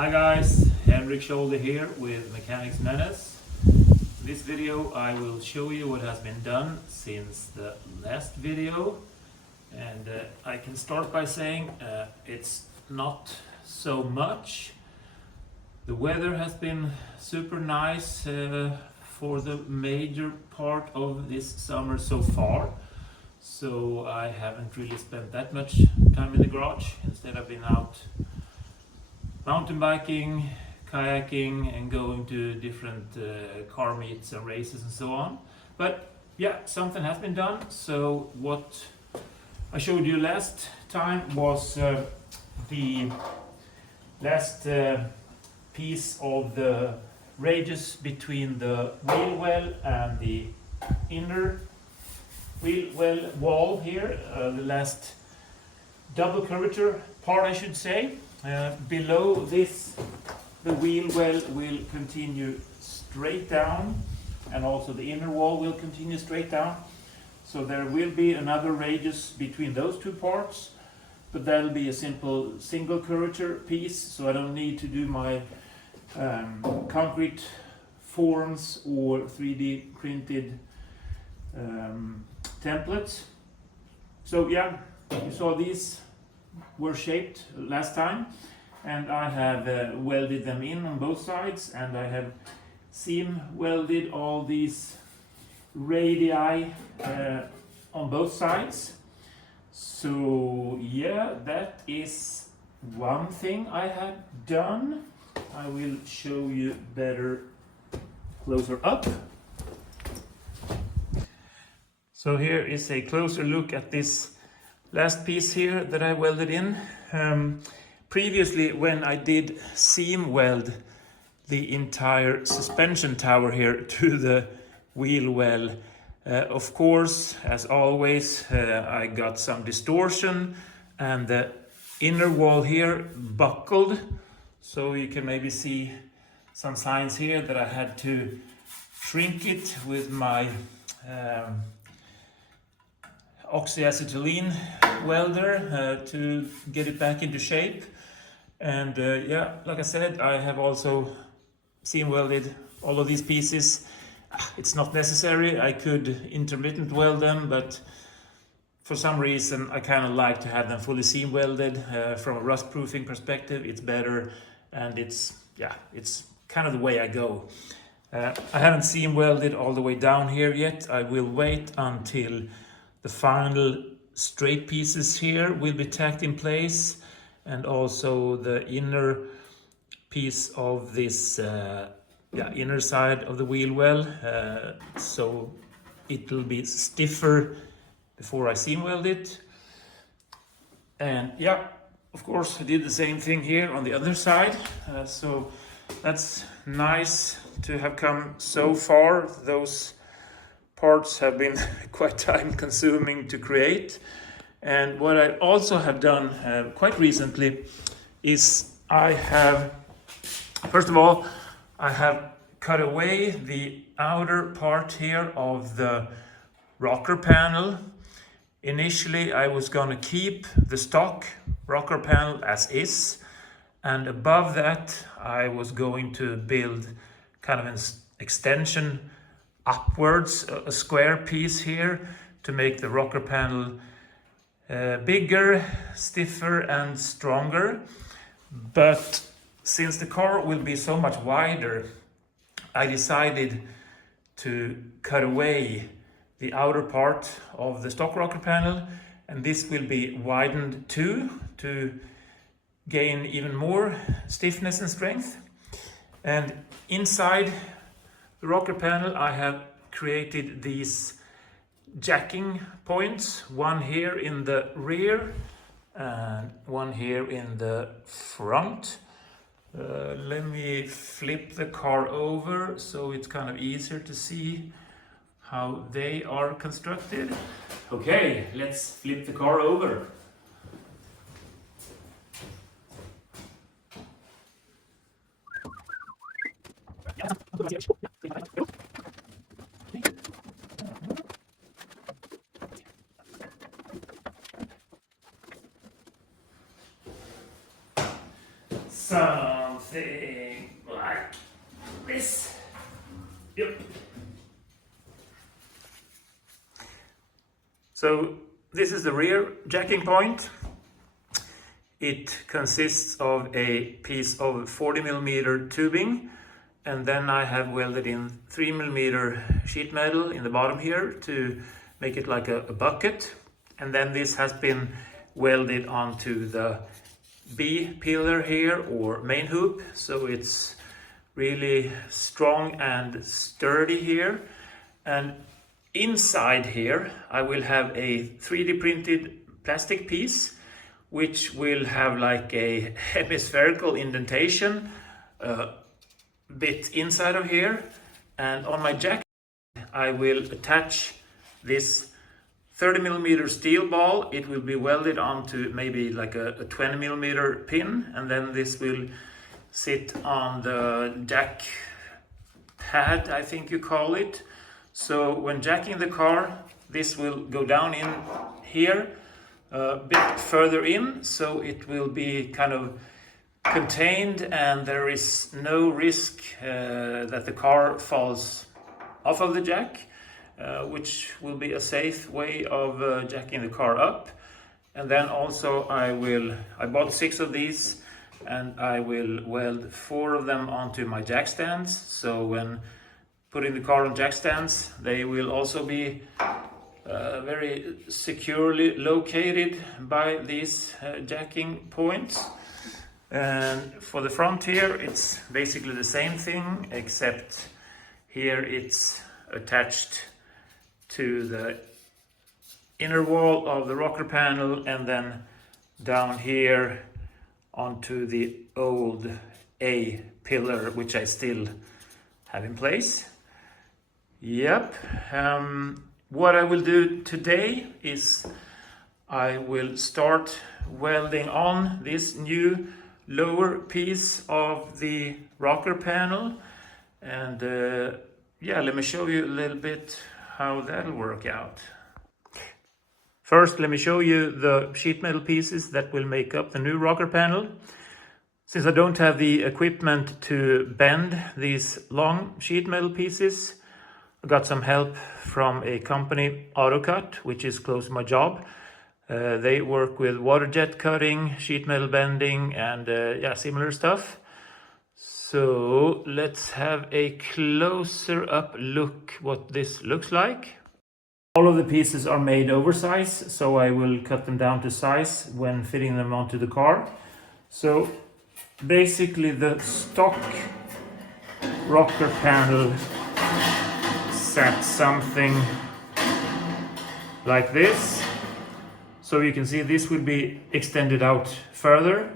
Hi guys, Henrik Scholder here with Mechanix Menace. In this video I will show you what has been done since the last video, and I can start by saying it's not so much. The weather has been super nice for the major part of this summer so far, so I haven't really spent that much time in the garage. Instead I've been out mountain biking, kayaking, and going to different car meets and races and so on. But yeah, something has been done. So what I showed you last time was the last piece of the radius between the wheel well and the inner wheel well wall here, the last double curvature part, I should say. Below this, the wheel well will continue straight down, and also the inner wall will continue straight down. So there will be another radius between those two parts, but that'll be a simple single curvature piece, so I don't need to do my concrete forms or 3D printed templates. So yeah, you saw these were shaped last time, and I have welded them in on both sides, and I have seam welded all these radii on both sides. So yeah, that is one thing I have done. I will show you better closer up. So here is a closer look at this last piece here that I welded in. Previously, when I did seam weld the entire suspension tower here to the wheel well, of course, as always, I got some distortion, and the inner wall here buckled. So you can maybe see some signs here that I had to shrink it with my oxyacetylene welder to get it back into shape. And yeah, like I said, I have also seam welded all of these pieces. It's not necessary, I could intermittent weld them, but for some reason I kind of like to have them fully seam welded. From a rust proofing perspective, it's better, and it's kind of the way I go. I haven't seam welded all the way down here yet. I will wait until the final straight pieces here will be tacked in place, and also the inner piece of this inner side of the wheel well, so it will be stiffer before I seam weld it. And yeah, of course I did the same thing here on the other side, so that's nice to have come so far. Those parts have been quite time consuming to create. And what I also have done quite recently is I have, first of all, I have cut away the outer part here of the rocker panel. Initially I was going to keep the stock rocker panel as is, and above that I was going to build kind of an extension upwards, a square piece here, to make the rocker panel bigger, stiffer and stronger. But since the car will be so much wider, I decided to cut away the outer part of the stock rocker panel, and this will be widened too, to gain even more stiffness and strength. And inside the rocker panel I have created these jacking points, one here in the rear and one here in the front. Let me flip the car over so it's kind of easier to see how they are constructed. Okay, let's flip the car over. Something something like this. Yep. So this is the rear jacking point. It consists of a piece of 40mm tubing, and then I have welded in 3mm sheet metal in the bottom here to make it like a bucket. And then this has been welded onto the B pillar here, or main hoop, so it's really strong and sturdy here. And inside here I will have a 3D printed plastic piece which will have like a hemispherical indentation bit inside of here, and on my jacket I will attach this 30mm steel ball. It will be welded onto maybe like a 20mm pin, and then this will sit on the jack pad, I think you call it. So when jacking the car, this will go down in here a bit further in, so it will be kind of contained and there is no risk that the car falls off of the jack, which will be a safe way of jacking the car up. And then also I bought 6 of these, and I will weld 4 of them onto my jack stands. So when putting the car on jack stands, they will also be very securely located by these jacking points. And for the front here, it's basically the same thing, except here it's attached to the inner wall of the rocker panel, and then down here onto the old A pillar, which I still have in place. Yep. What I will do today is I will start welding on this new lower piece of the rocker panel, and yeah, let me show you a little bit how that'll work out. First, let me show you the sheet metal pieces that will make up the new rocker panel. Since I don't have the equipment to bend these long sheet metal pieces, I got some help from a company, AutoCut, which is close to my job. They work with water jet cutting, sheet metal bending, and yeah, similar stuff. So let's have a closer up look what this looks like. All of the pieces are made oversize, so I will cut them down to size when fitting them onto the car. So basically the stock rocker panel sat something like this. So you can see this will be extended out further.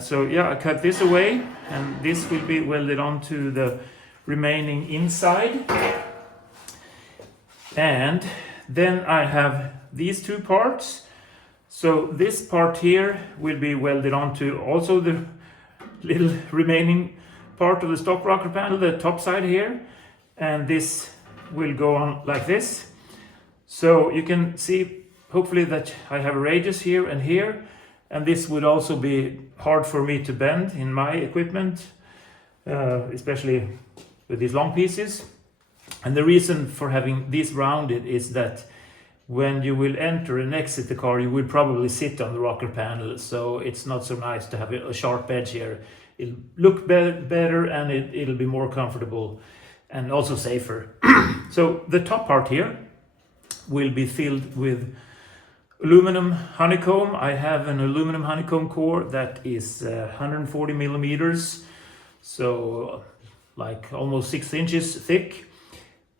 So yeah, I cut this away, and this will be welded onto the remaining inside. And then I have these 2 parts. So this part here will be welded onto also the little remaining part of the stock rocker panel, the top side here. And this will go on like this. So you can see hopefully that I have a radius here and here, and this would also be hard for me to bend in my equipment, especially with these long pieces. And the reason for having these rounded is that when you will enter and exit the car, you will probably sit on the rocker panel, so it's not so nice to have a sharp edge here. It'll look better, and it'll be more comfortable and also safer. So the top part here will be filled with aluminum honeycomb. I have an aluminum honeycomb core that is 140mm, so like almost 6 inches thick.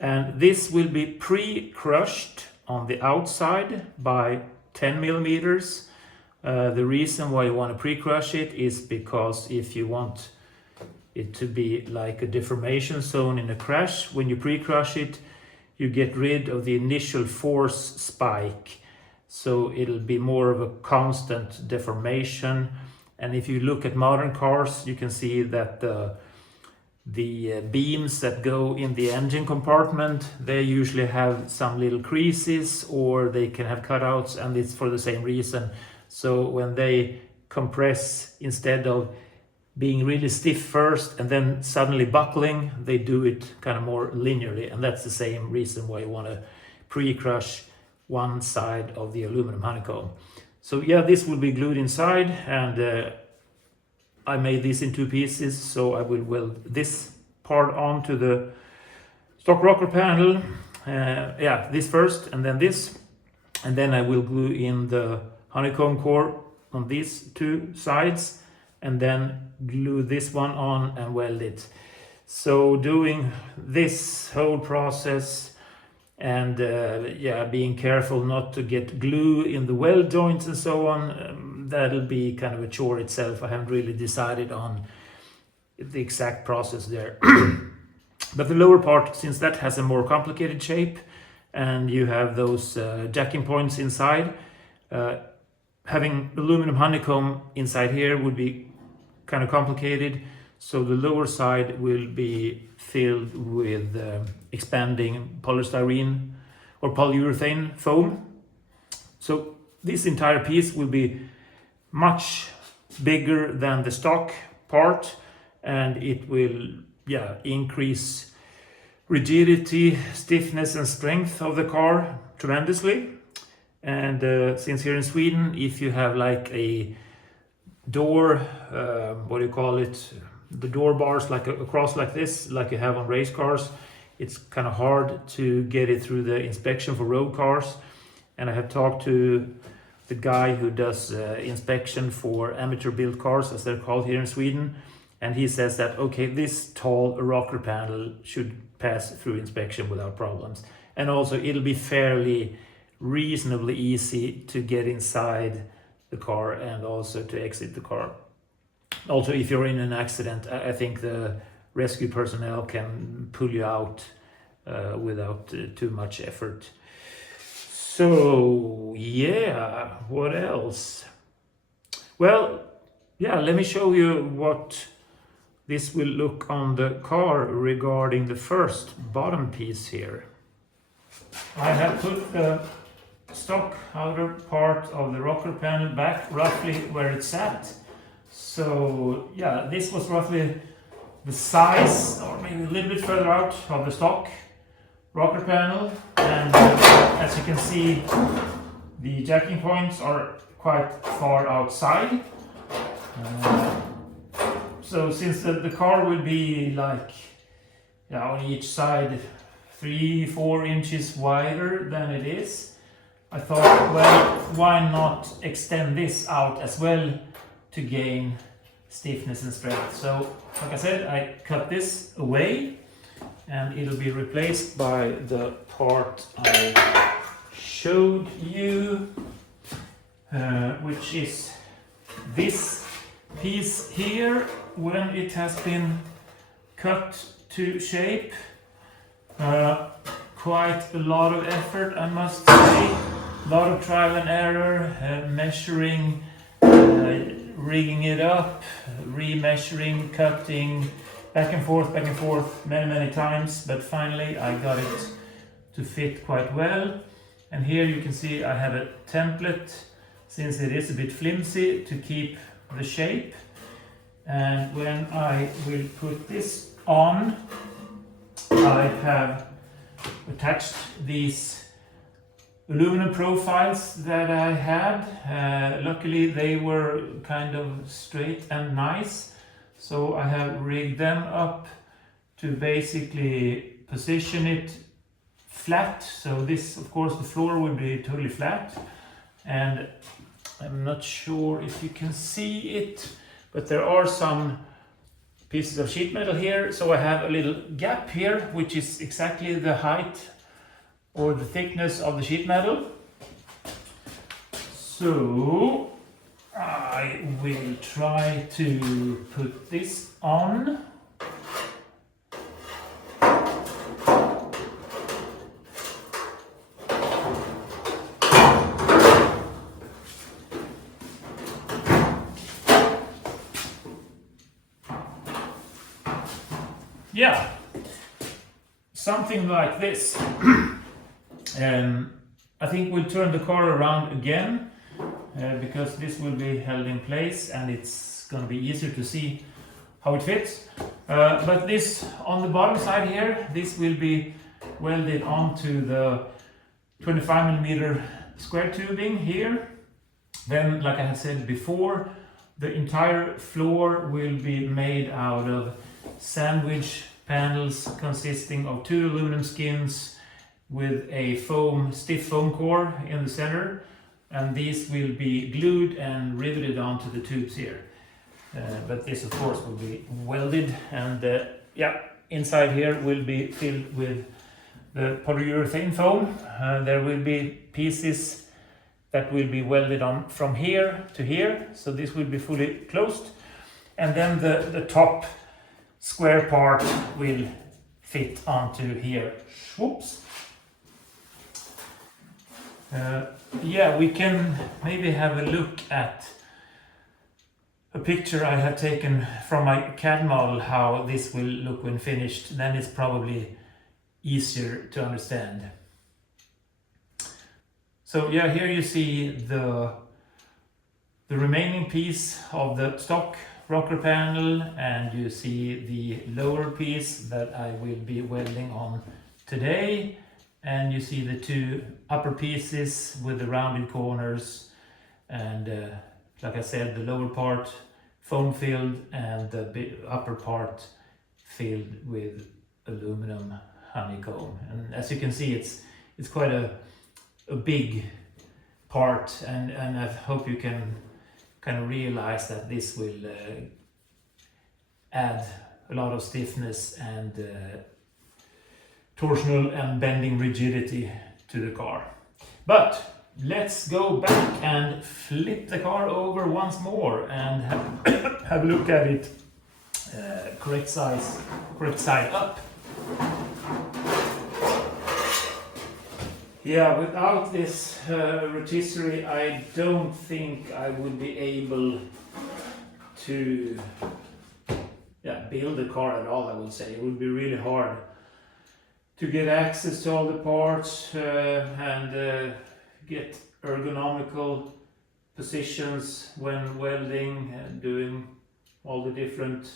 And this will be pre-crushed on the outside by 10mm. The reason why you want to pre-crush it is because if you want it to be like a deformation zone in a crash, when you pre-crush it, you get rid of the initial force spike. So it'll be more of a constant deformation. And if you look at modern cars, you can see that the beams that go in the engine compartment, they usually have some little creases, or they can have cutouts, and it's for the same reason. So when they compress, instead of being really stiff first and then suddenly buckling. They do it kind of more linearly, and that's the same reason why you want to pre-crush one side of the aluminum honeycomb. So yeah, this will be glued inside, and I made this in 2 pieces, so I will weld this part onto the stock rocker panel. Yeah, this first and then this, and then I will glue in the honeycomb core on these 2 sides, and then glue this one on and weld it. So doing this whole process, and yeah, being careful not to get glue in the weld joints and so on, that'll be kind of a chore itself. I haven't really decided on the exact process there. But the lower part, since that has a more complicated shape and you have those jacking points inside, having aluminum honeycomb inside here would be kind of complicated. So the lower side will be filled with expanding polystyrene or polyurethane foam. So this entire piece will be much bigger than the stock part, and it will, yeah, increase rigidity, stiffness and strength of the car tremendously. And since here in Sweden, if you have like a door, what do you call it, the door bars like across like this, like you have on race cars, it's kind of hard to get it through the inspection for road cars. And I have talked to the guy who does inspection for amateur built cars, as they're called here in Sweden, and he says that okay, this tall rocker panel should pass through inspection without problems, and also it'll be fairly reasonably easy to get inside the car and also to exit the car. Also, if you're in an accident, I think the rescue personnel can pull you out without too much effort. So yeah, what else? Well, yeah, let me show you what this will look on the car regarding the first bottom piece here. I have put the stock outer part of the rocker panel back roughly where it's at. So yeah, this was roughly the size, or maybe a little bit further out, of the stock rocker panel. And as you can see, the jacking points are quite far outside. So since the car will be like, yeah, on each side 3-4 inches wider than it is, I thought, well, why not extend this out as well to gain stiffness and strength. So like I said, I cut this away and it'll be replaced by the part I showed you, which is this piece here. When it has been cut to shape, quite a lot of effort, I must say, a lot of trial and error, measuring, rigging it up, remeasuring, cutting, back and forth many times, but finally I got it to fit quite well. And here you can see I have a template, since it is a bit flimsy, to keep the shape. And when I will put this on, I have attached these aluminum profiles that I had. Luckily they were kind of straight and nice, so I have rigged them up to basically position it flat. So this, of course, the floor will be totally flat, and I'm not sure if you can see it, but there are some pieces of sheet metal here, so I have a little gap here, which is exactly the height or the thickness of the sheet metal. So I will try to put this on. Yeah, something like this. I think we'll turn the car around again because this will be held in place and it's going to be easier to see how it fits. But this on the bottom side here, this will be welded onto the 25mm square tubing here. Then, like I had said before, the entire floor will be made out of sandwich panels consisting of 2 aluminum skins with a stiff foam core in the center, and these will be glued and riveted onto the tubes here. But this of course will be welded, and yeah, inside here will be filled with the polyurethane foam. There will be pieces that will be welded on from here to here, so this will be fully closed, and then the top square part will fit onto here. Whoops. Yeah, we can maybe have a look at a picture I have taken from my CAD model, how this will look when finished. Then it's probably easier to understand. So yeah, here you see the remaining piece of the stock rocker panel, and you see the lower piece that I will be welding on today, and you see the 2 upper pieces with the rounded corners, and like I said, the lower part foam filled and the upper part filled with aluminum honeycomb. And as you can see, it's quite a big part, and I hope you can kind of realize that this will add a lot of stiffness and torsional and bending rigidity to the car. But let's go back and flip the car over once more and have a look at it correct side up. Yeah, without this rotisserie, I don't think I would be able to build a car at all, I would say. It would be really hard to get access to all the parts and get ergonomical positions when welding and doing all the different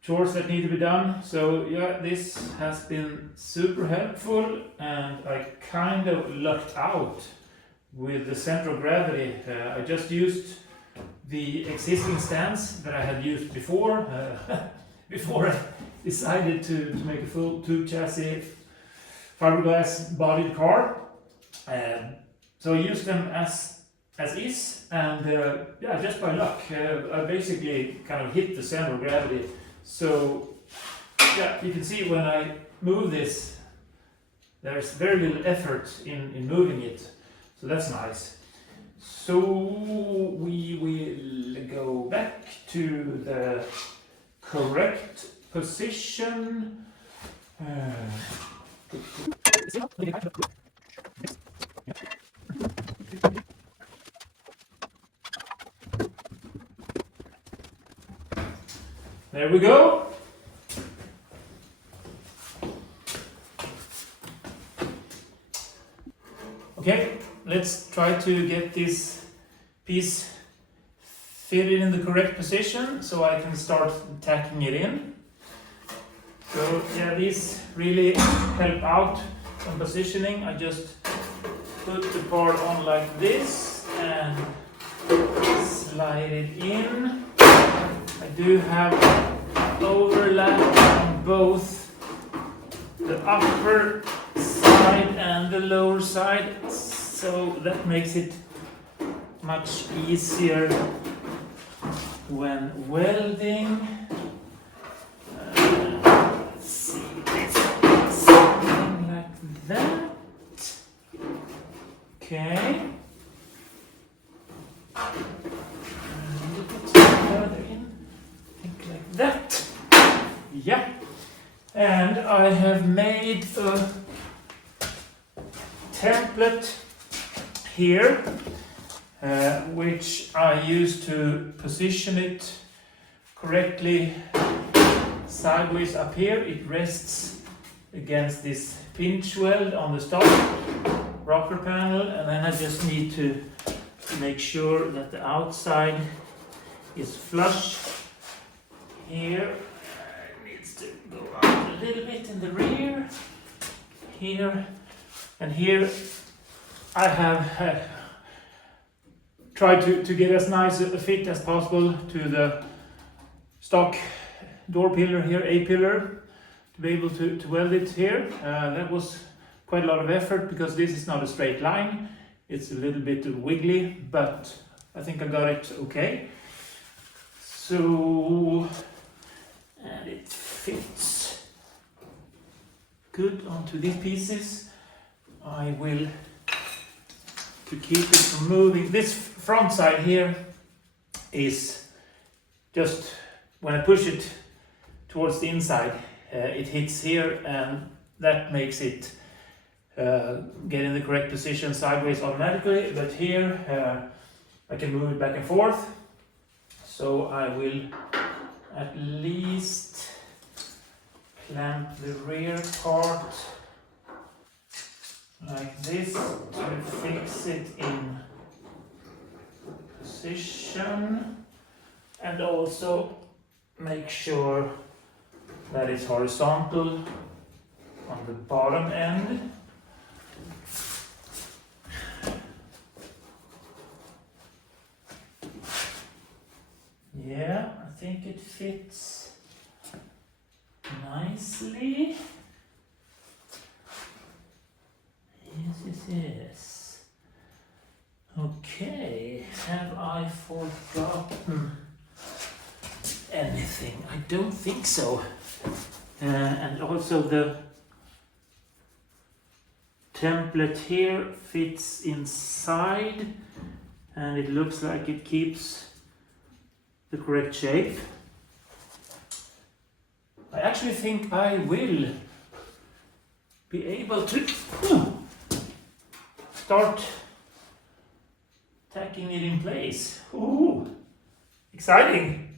chores that need to be done. So yeah, this has been super helpful, and I kind of lucked out with the center of gravity. I just used the existing stands that I had used before before I decided to make a full tube chassis fiberglass bodied car. So I used them as is, and yeah, just by luck I basically kind of hit the center of gravity. So yeah, you can see when I move this, there's very little effort in moving it, so that's nice. So we will go back to the correct position. There we go. Okay, let's try to get this piece fitted in the correct position so I can start tacking it in. So yeah, these really help out on positioning. I just put the part on like this and slide it in. I do have overlap on both the upper side and the lower side, so that makes it much easier when welding. Let's see, something like that. Okay. Like that. Yeah. And I have made a template here which I use to position it correctly sideways up here. It rests against this pinch weld on the stock rocker panel, and then I just need to make sure that the outside is flush here needs to go out a little bit in the rear. Here and here I have tried to get as nice a fit as possible to the stock door pillar here, A pillar, to be able to weld it here. That was quite a lot of effort because this is not a straight line. It's a little bit wiggly, but I think I got it okay. So, and it fits good onto these pieces. I will, to keep it from moving, this front side here is just, when I push it towards the inside, it hits here, and that makes it get in the correct position sideways automatically. But here I can move it back and forth, so I will at least clamp the rear part like this to fix it in position, and also make sure that it's horizontal on the bottom end. Yeah, I think it fits nicely. Yes. Okay, have I forgotten anything? I don't think so. And also the template here fits inside, and it looks like it keeps the correct shape. I actually think I will be able to start tacking it in place. Ooh, exciting!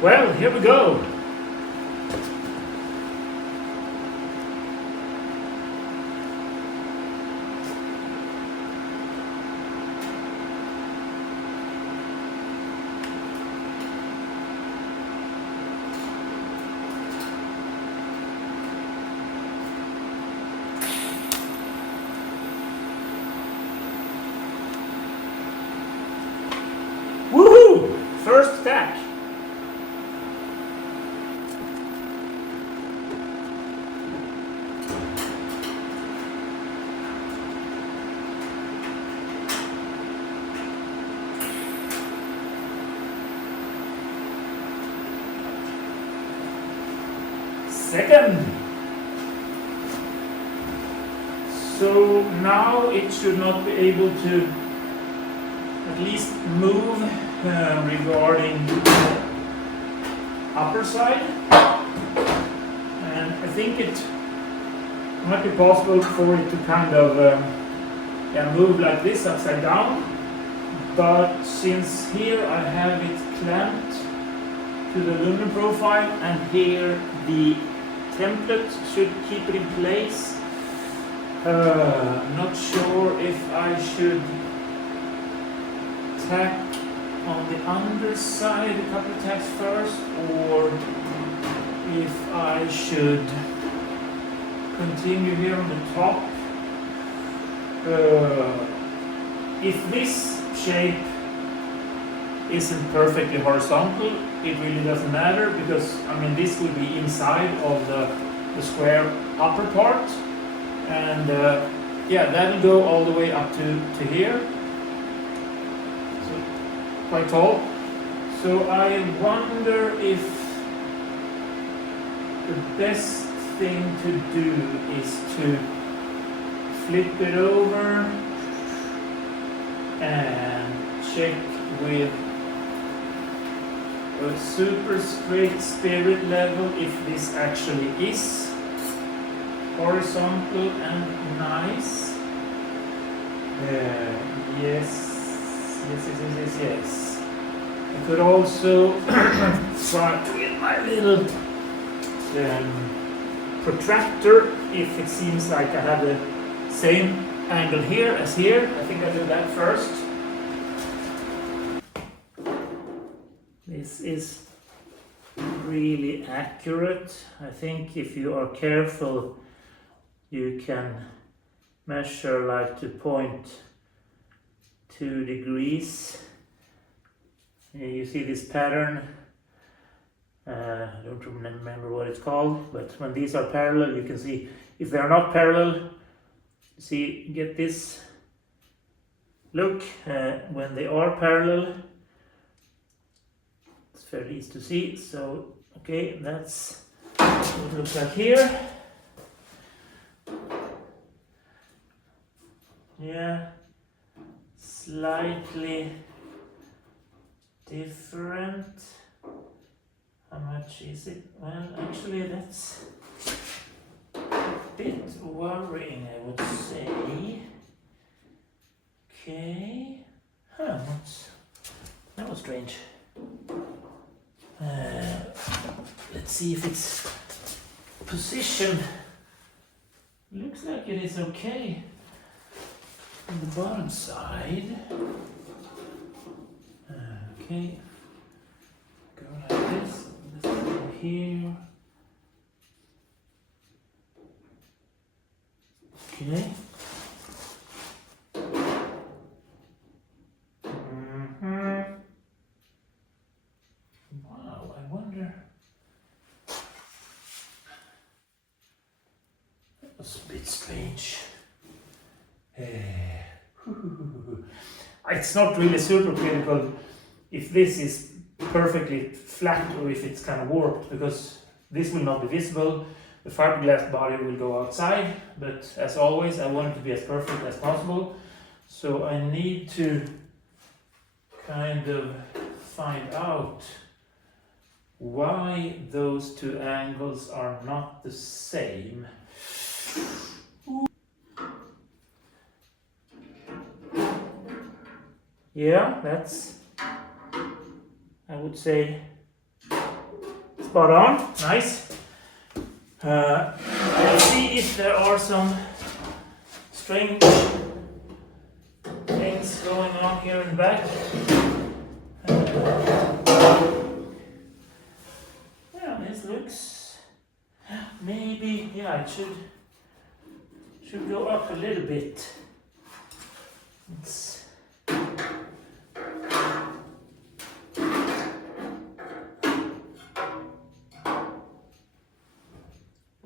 Well, here we go. Woohoo! First tack. Second. So now it should not be able to at least move regarding the upper side, and I think it might be possible for it to kind of move like this upside down, but since here I have it clamped to the aluminum profile and here the template should keep it in place, I'm not sure if I should tack on the underside a couple of tacks first, or if I should continue here on the top. If this shape isn't perfectly horizontal, it really doesn't matter, because I mean this will be inside of the square upper part, and yeah, that'll go all the way up to here. Quite tall. So I wonder if the best thing to do is to flip it over and check with a super straight spirit level if this actually is horizontal and nice. Yes. I could also try with my little protractor if it seems like I have the same angle here as here. I think I'll do that first. This is really accurate. I think if you are careful you can measure like to 0.2 degrees. You see this pattern. I don't remember what it's called, but when these are parallel you can see. If they are not parallel, see, get this look. When they are parallel, it's fairly easy to see. So okay, that's what it looks like here. Yeah, slightly different. How much is it? Well, actually that's a bit worrying, I would say. Okay. Huh, that was strange. Let's see if it's positioned. Looks like it is okay on the bottom side. Okay. Go like this. This go here. Okay. Wow, I wonder. That was a bit strange. It's not really super critical if this is perfectly flat or if it's kind of warped, because this will not be visible. The fiberglass body will go outside, but as always I want it to be as perfect as possible. So I need to kind of find out why those two angles are not the same. Yeah, that's, I would say, spot on. Nice. Let's see if there are some strange things going on here in the back. Yeah, this looks, maybe, yeah, it should go up a little bit.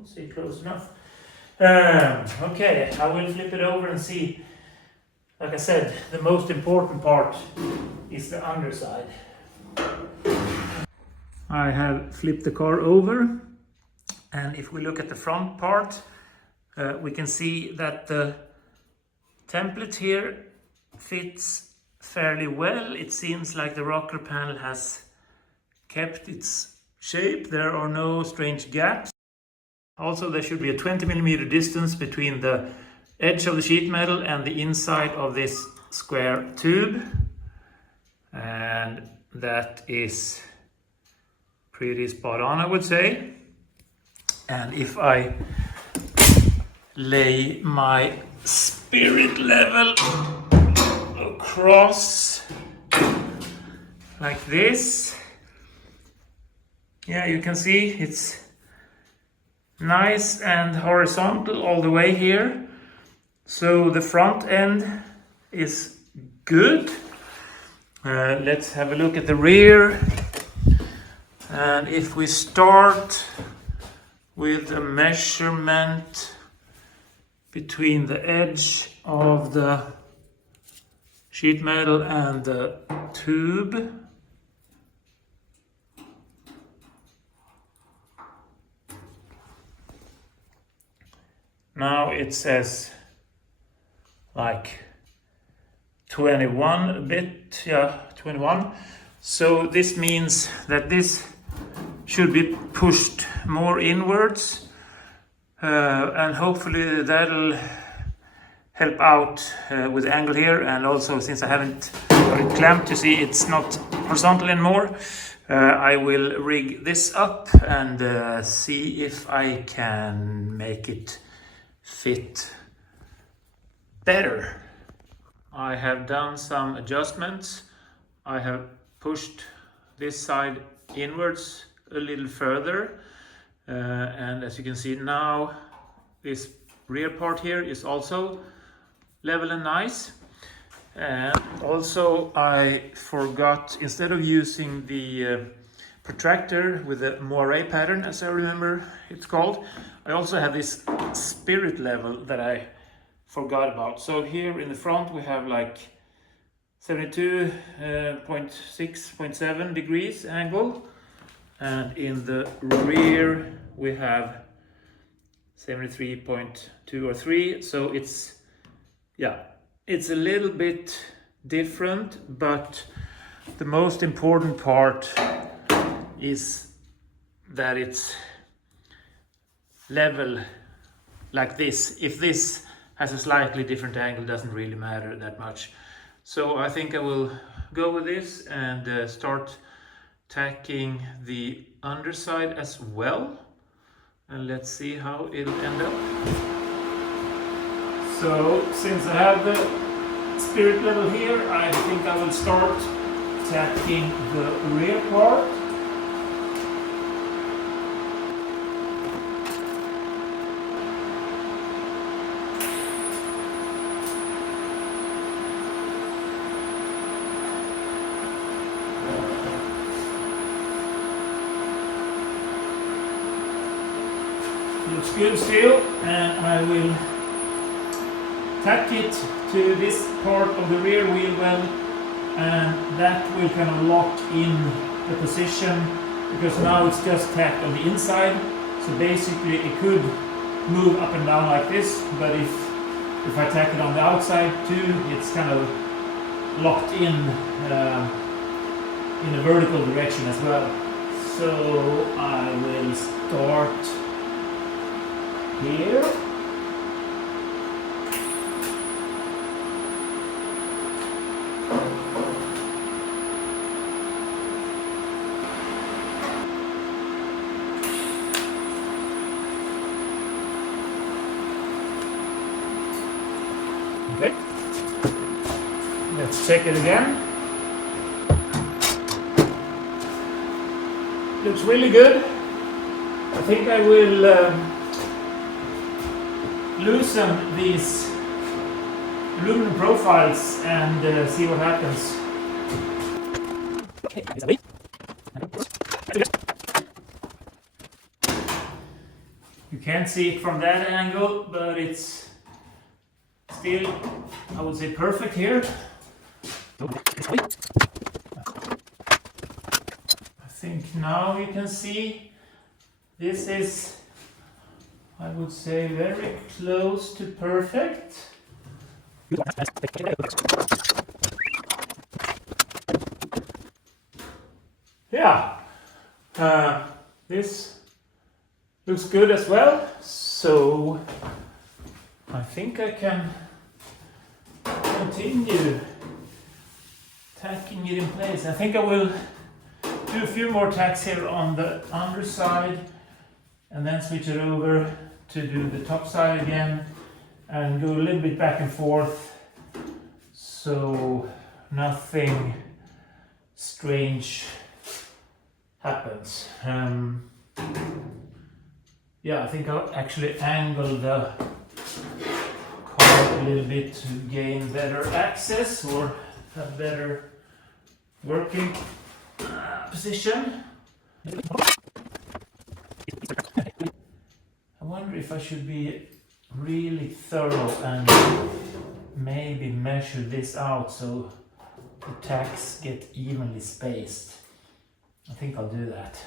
See, close enough. Okay, I will flip it over and see. Like I said, the most important part is the underside. I have flipped the car over, and if we look at the front part, we can see that the template here fits fairly well. It seems like the rocker panel has kept its shape. There are no strange gaps. Also, there should be a 20mm distance between the edge of the sheet metal and the inside of this square tube, and that is pretty spot on, I would say. And if I lay my spirit level across like this, yeah, you can see it's nice and horizontal all the way here. So the front end is good. Let's have a look at the rear. And if we start with a measurement between the edge of the sheet metal and the tube, now it says like 21 a bit, yeah, 21. So this means that this should be pushed more inwards, and hopefully that'll help out with the angle here. And also, since I haven't got it clamped, you see it's not horizontal anymore. I will rig this up and see if I can make it fit better. I have done some adjustments. I have pushed this side inwards a little further, and as you can see now, this rear part here is also level and nice. And also I forgot, instead of using the protractor with the moire pattern, as I remember it's called, I also have this spirit level that I forgot about. So here in the front we have like 72.6.7 degrees angle, and in the rear we have 73.2 or 3. So it's, yeah, it's a little bit different, but the most important part is that it's level like this. If this has a slightly different angle, doesn't really matter that much. So I think I will go with this and start tacking the underside as well, and let's see how it'll end up. So since I have the spirit level here, I think I will start tacking the rear part. Looks good still, and I will tack it to this part of the rear wheel well, and that will kind of lock in the position, because now it's just tacked on the inside. So basically it could move up and down like this, but if I tack it on the outside too, it's kind of locked in a vertical direction as well. So I will start here. Okay. Let's check it again. Looks really good. I think I will loosen these aluminum profiles and see what happens. You can't see it from that angle, but it's still, I would say, perfect here. I think now you can see this is, I would say, very close to perfect. Yeah, this looks good as well. So I think I can continue tacking it in place. I think I will do a few more tacks here on the underside, and then switch it over to do the top side again, and go a little bit back and forth, so nothing strange happens. Yeah, I think I'll actually angle the car a little bit to gain better access or have better working position. I wonder if I should be really thorough and maybe measure this out so the tacks get evenly spaced. I think I'll do that.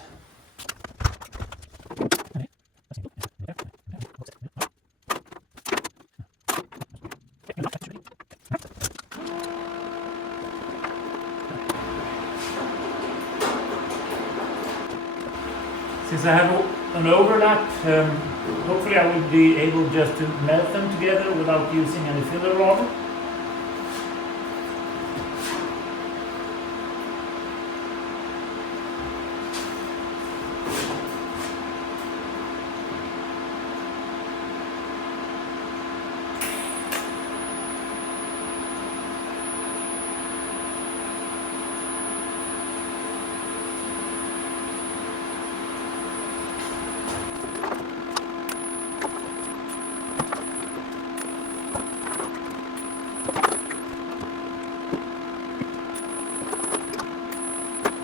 Since I have an overlap, hopefully I will be able just to melt them together without using any filler rod.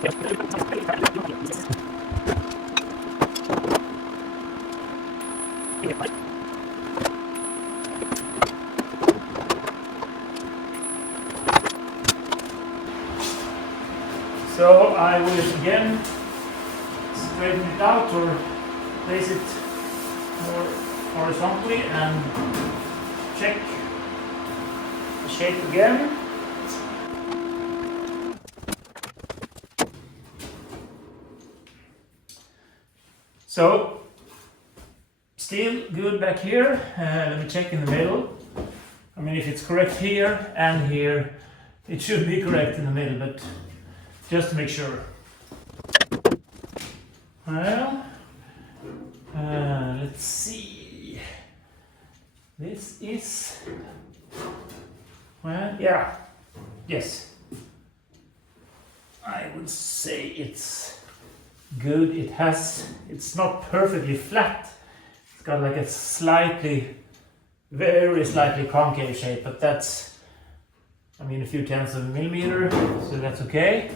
So I will again straighten it out or place it more horizontally and check the shape again. So still good back here. Let me check in the middle. I mean, if it's correct here and here, it should be correct in the middle, but just to make sure. Well, let's see. This is, well, yeah, yes. I would say it's good. It's not perfectly flat. It's got like a very slightly concave shape, but that's, I mean, a few tenths of a millimeter, so that's okay.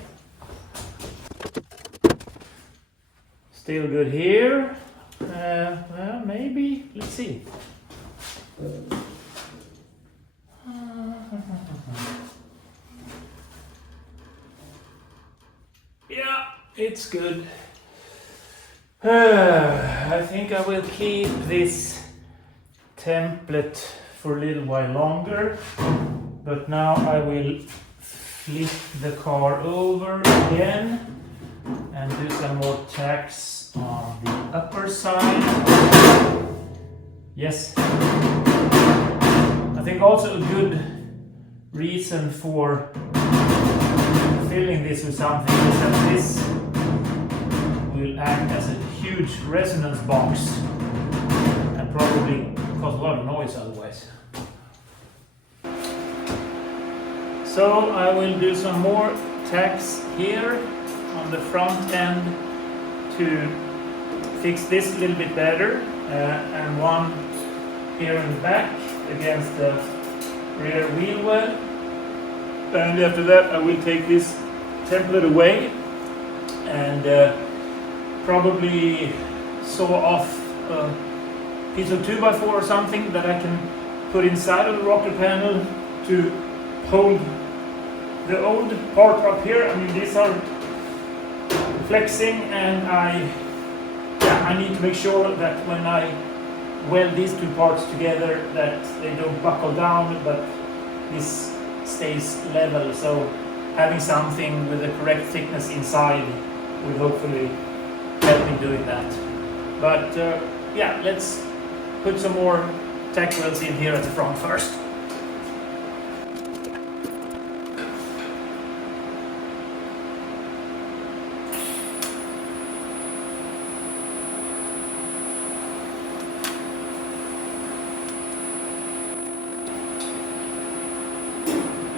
Still good here. Well, maybe, let's see. Yeah, it's good. I think I will keep this template for a little while longer, but now I will flip the car over again and do some more tacks on the upper side. Yes. I think also a good reason for filling this with something is that this will act as a huge resonance box and probably cause a lot of noise otherwise. So I will do some more tacks here on the front end to fix this a little bit better, and one here in the back against the rear wheel well. And after that I will take this template away and probably saw off a piece of 2x4 or something that I can put inside of the rocker panel to hold the old part up here. I mean, these are flexing, and I need to make sure that when I weld these two parts together that they don't buckle down, but this stays level. So having something with the correct thickness inside will hopefully help me doing that. But yeah, let's put some more tack welds in here at the front first.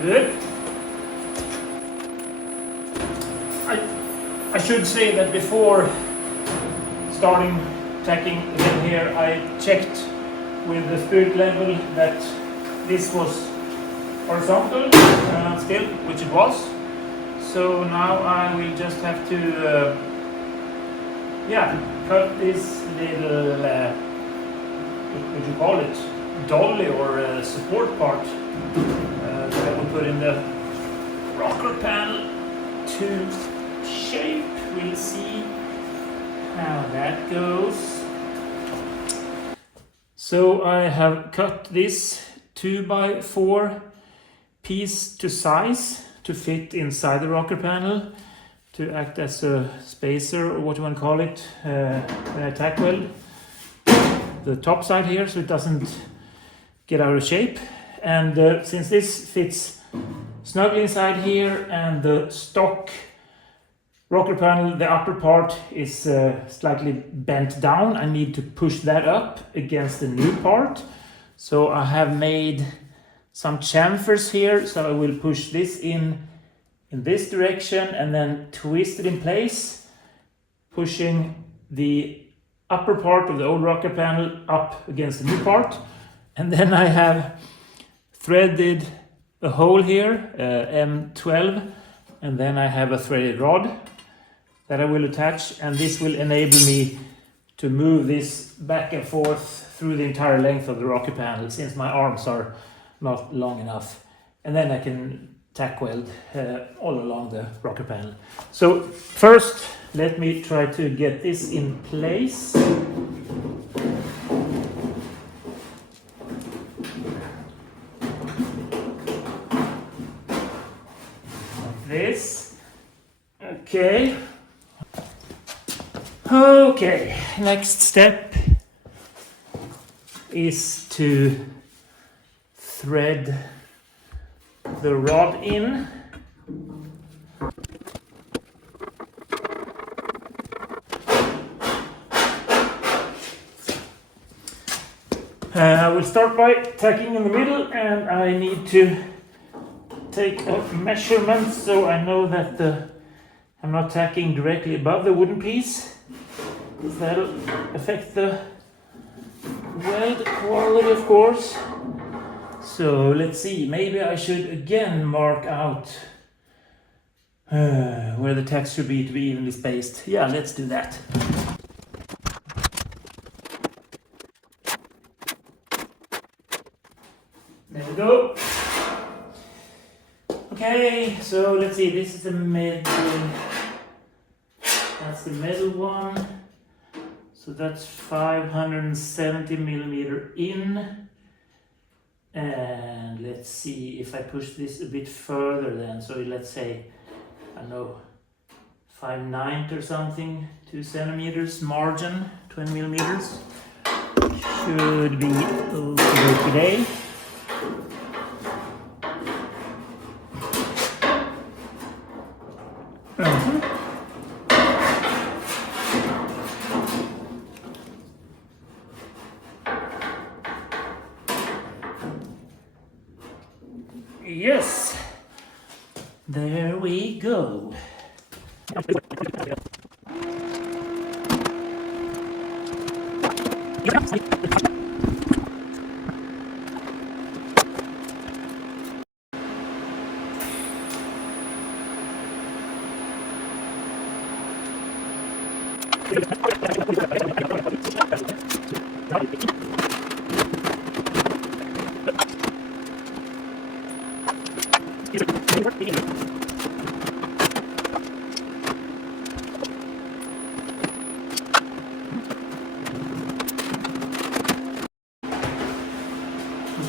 Good. I should say that before starting tacking again here, I checked with the spirit level that this was horizontal still, which it was. So now I will just have to cut this little what would you call it, dolly or support part that I will put in the rocker panel to shape. We'll see how that goes. So I have cut this 2x4 piece to size to fit inside the rocker panel to act as a spacer, or what you want to call it, when I tack weld the top side here so it doesn't get out of shape. And since this fits snugly inside here and the stock rocker panel, the upper part is slightly bent down, I need to push that up against the new part. So I have made some chamfers here, so I will push this in this direction and then twist it in place, pushing the upper part of the old rocker panel up against the new part. And then I have threaded a hole here, M12, and then I have a threaded rod that I will attach, and this will enable me to move this back and forth through the entire length of the rocker panel, since my arms are not long enough. And then I can tack weld all along the rocker panel. So first, let me try to get this in place. Like this. Okay. Okay, next step is to thread the rod in. I will start by tacking in the middle, and I need to take a measurement so I know that I'm not tacking directly above the wooden piece, because that'll affect the weld quality, of course. So let's see, maybe I should again mark out where the tacks should be to be evenly spaced. Yeah, let's do that. There we go. Okay, so let's see, this is the middle. That's the middle one. So that's 570 millimeter in. And let's see if I push this a bit further then. So let's say, I don't know, 5/9 or something, 2 centimeters margin, 20 millimeters. Should be okay today. Yes, there we go.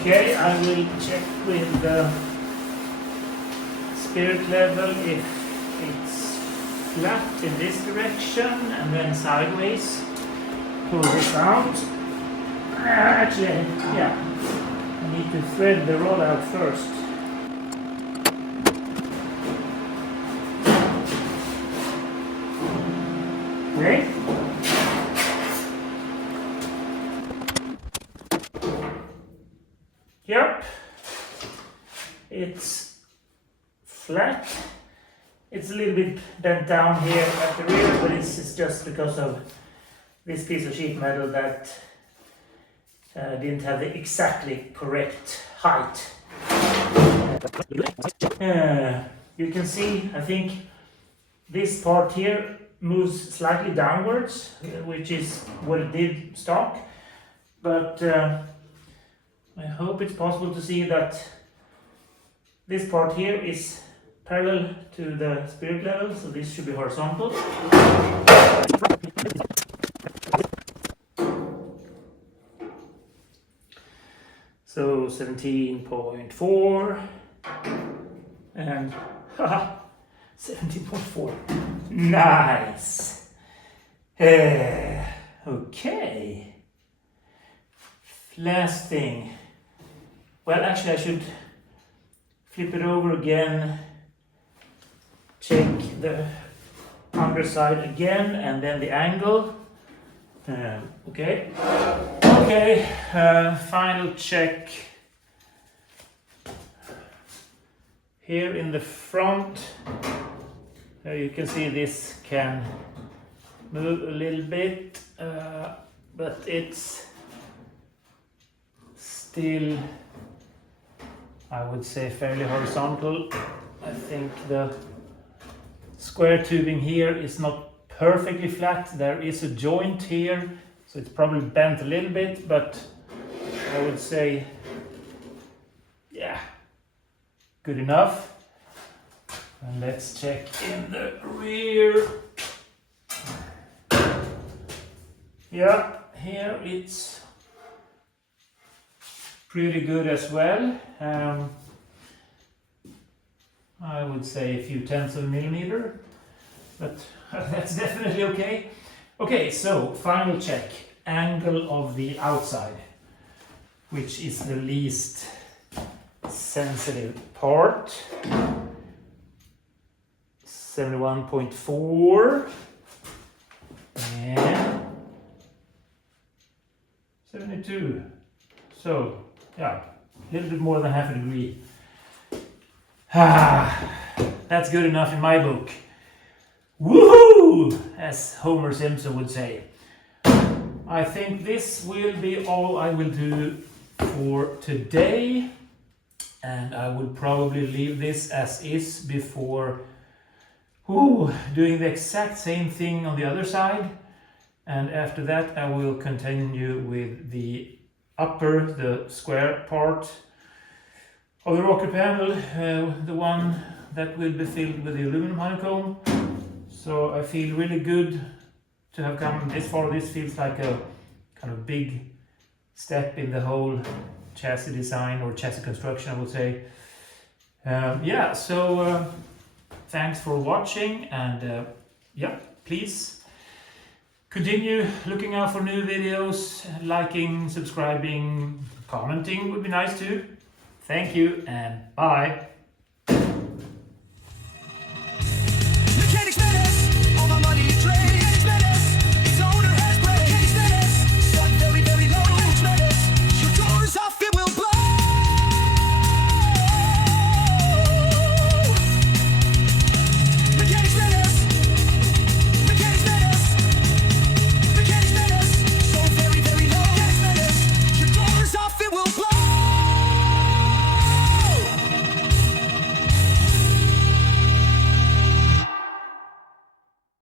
Okay, I will check with the spirit level if it's flat in this direction and then sideways. Pull this out. Actually, yeah, I need to thread the rod out first. Okay. Yep, it's flat. It's a little bit bent down here at the rear, but it's just because of this piece of sheet metal that didn't have the exactly correct height. You can see, I think this part here moves slightly downwards, which is what it did stock, but I hope it's possible to see that this part here is parallel to the spirit level, so this should be horizontal. So 17.4 and 17.4. Nice. Okay. Last thing. Well, actually I should flip it over again, check the underside again, and then the angle. Okay. Okay, final check. Here in the front, you can see this can move a little bit, but it's still, I would say, fairly horizontal. I think the square tubing here is not perfectly flat. There is a joint here, so it's probably bent a little bit, but I would say, yeah, good enough. And let's check in the rear. Yeah, here it's pretty good as well. I would say a few tenths of a millimeter, but that's definitely okay. Okay, so final check. Angle of the outside, which is the least sensitive part. 71.4 and 72. So, yeah, a little bit more than half a degree. That's good enough in my book. Woohoo! As Homer Simpson would say. I think this will be all I will do for today. And I would probably leave this as is before doing the exact same thing on the other side. And after that I will continue with the square part of the rocker panel, the one that will be filled with the aluminum honeycomb. So I feel really good to have come this far. This feels like a kind of big step in the whole chassis design or chassis construction, I would say. Yeah, so thanks for watching, and yeah, please continue looking out for new videos. Liking, subscribing, commenting would be nice too. Thank you and bye.